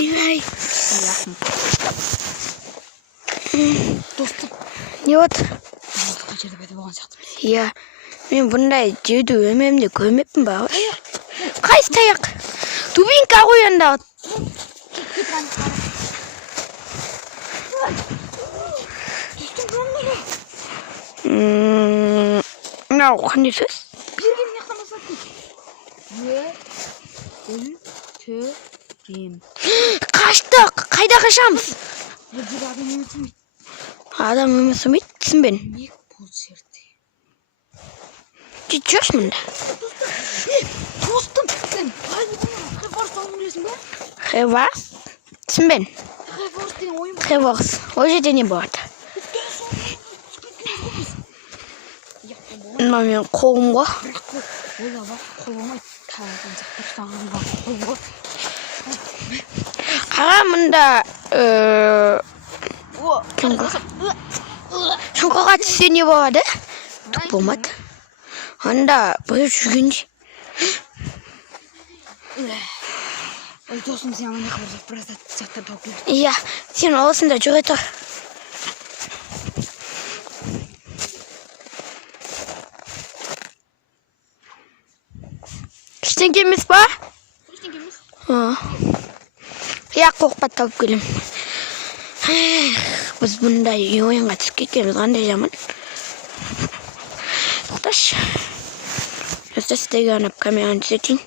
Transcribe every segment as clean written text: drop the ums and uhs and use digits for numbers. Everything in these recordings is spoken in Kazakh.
ойбай. Достық. Не вот? Достыққа жерде бәді болған сияқты. Иә. Мен бұндай жеуді өмемде көрмеппін ба? Қайсы таяқ? Дубинка ғой анда. Мынау қандай сөз? Берген мақтамасақ өлтірем. Қаштық. Қайда қашамыз? Бұл жерде адам өмір сүрмейді. Адам өмір сүрмейді, түсінбен. Не бұл жерде? Жүрші мұнда. Достым, сен Хеворс ойын білесің бе? Хеворс? Түсінбен. Хеворс деген ойын бар. Хеворс. Ол жерде не болады? Мына мен қолым ғой. Ойлаба, қол болмайды. Тағылған сақтар ұстағанға қол ғой. Қара мұнда шұңқырға түссе не болады? Түк болмады. Анда бір жүргенде. Ой, досым, сен аман жақы біраз заттар тауып келді. Иә, сен осында жүре тұр. Ештеңке емес па? Ештеңке емес. Иә, қорқпа тауып келем. Біз бұндай ойынға түсіп кеткеніміз қандай жаман. Тоқташы. Өсті сіздегі анап камераны түзетейін.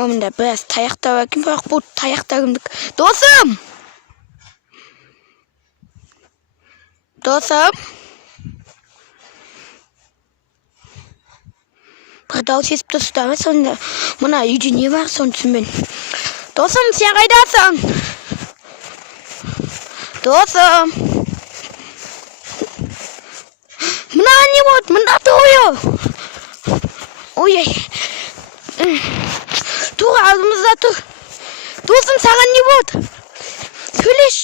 Онда біраз таяқтау әкім, бірақ бұл таяқтарымдық. Досым! Досым! Бір дауыс естіп тұрсыз да, сонда мына үйде не бар, соны түсінбен. Досым, сен қайдасың? Досым! Мына не болды? Мында тұғыйы! Ой-ай! Тұр, алдымызда тұр. Досым, саған не болды? Сөйлеш.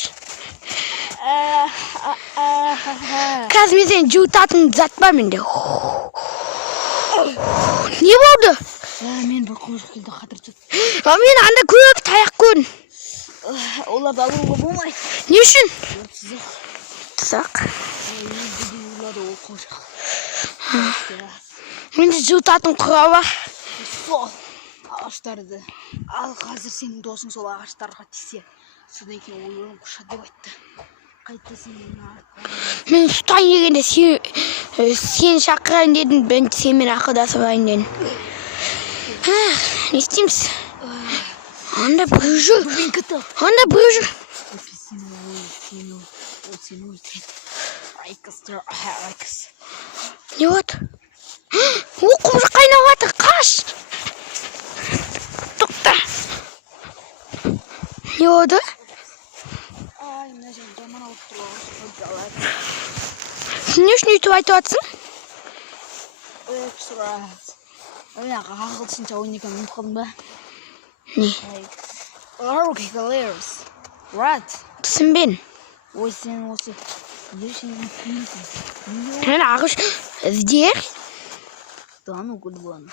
Қазір мен сен жуытатын зат бар менде. Не болды? Мен бір қожық келді қатыр тұт. Мен анда көп таяқ көрдім. Оларды алуға болмайды. Не үшін? Тұзақ. Тұзақ. Олады ол қожық. Менде жуытатын құрал бар. Сол ағаштарды. Ал қазір сенің досың сол ағаштарға тисе. Содан кейін ойын құшады деп айтты. Қайтты сенің мен ұстайын дегенде сен шақырайын дедім, мен сенмен ақылдасып алайын дедім. Не істейміз? Анда біреу жүр. Анда біреу жүр. Сені өлтіреді. Не болды? Ол құбыжық қайнап жатыр, қаш! Тоқта. Не болды? Ай, мына жерде жаман алып тұрған. Сен не үшін үйтіп айтып жатсың? Ағылшынша ойнаған ұмытып қалдың ба? Не? Түсінбен. Ой, сен осы ешеңнен күйінсің. Мен ағыш іздер. Да, ну гүл боланы.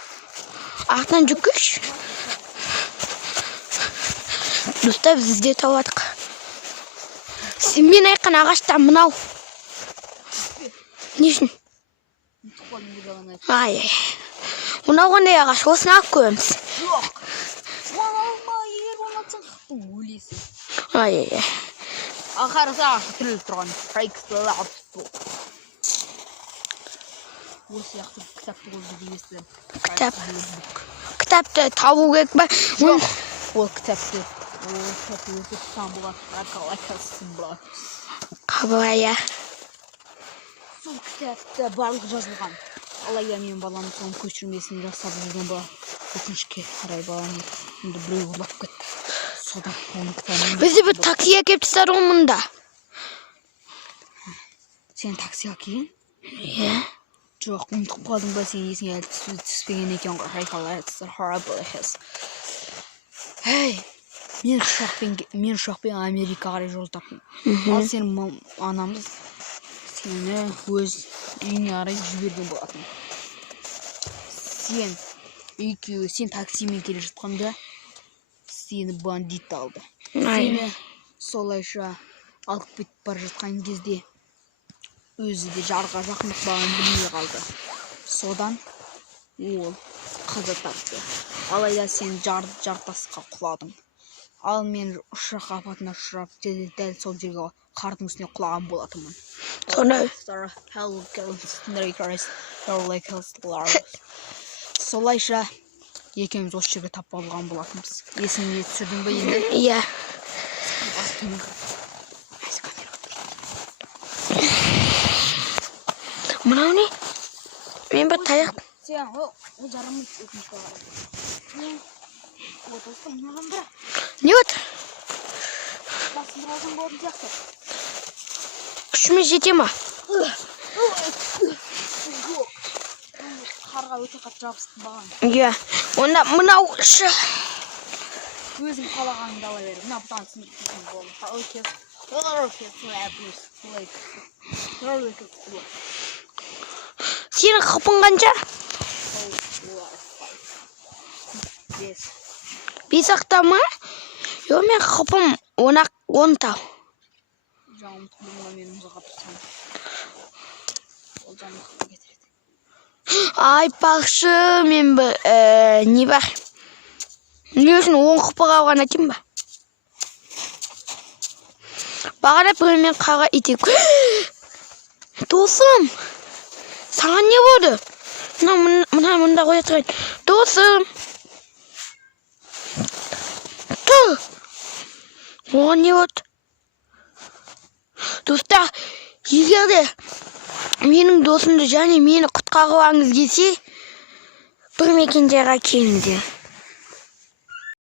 Артынан жүкіш. Достар, біз іздер тауадық. Сен мен айқан ағашта мынау. Не үшін? Ай. Мынау қандай ағаш, осыны алып көреміз. Жоқ. Алма, егер оны атсаң, өлесің. Ай. Қараса тіріліп тұрған. Осы сияқты кітапты қолды дейесті. Кітапты табу керек ба? Жоқ. Ол кітапты өтіп Стамбулға ракалайкасын бұлар. Қабырая. Сол кітапта барлық жазылған. Алайда мен баланы соның көшірмесін жасап жүрген ба. Өкінішке қарай баланы біреу ұрлап кетті. Содан оның кітабын... Бізде бір таксия кеп тастады ғой мұнда. Сен таксиға келген? Иә. Жоқ, ұмытып қалдың ба, сен есіңе әлі түспеген екен ғой. Әй, мен ұшақпен Америкаға қарай жол таптым. Ал сен анамыз сені өз үйіне қарай жіберген болатын. Сен таксимен келе жатқанда сені бандит алды. сені солайша алып кетіп бара жатқан кезде өзі де жарға жақындатпағанын білмей қалды. Содан ол қаза тапты. Алайда сен жартасқа құладың. Ал мен ұшақ апатына ұшырап дәл сол жерге қардың үстіне құлаған болатынмын. Солайша екеуміз осы жерге тап болған болатынбыз. Есіңе түсірдің бе енді? Иә. Мынау не? Мен бір таяқ. Сен ол жарамыз өкінішке қарай. Вот осы мынаған бірақ. Не вот? Басын қалған болатын сияқты. Күшіме жете ма? Қарға өте қатты жабысты баған. Иә. Онда мынау ұшы. Өзің қалағаныңды ала бер. Мына бұтан сынып болды. Сенің қыпың қанша? 5-ақ ма? Йо, мен қыпым 10 тау. Жағым тұқымға мен мұзға тұрсам. Ол жағым қыпы кетіреді. Айтпақшы, мен бір не бар? Не үшін 10 қыпы қалған айтайын ба? Бағана біреумен қарға етек. Досым, саған не болды? Мұнда қоя тұрайын. Досым. Тұр. Оған не болды? Достар, егер де менің досымды және мені құтқарғыңыз келсе, бір мекенжайға келіңіздер.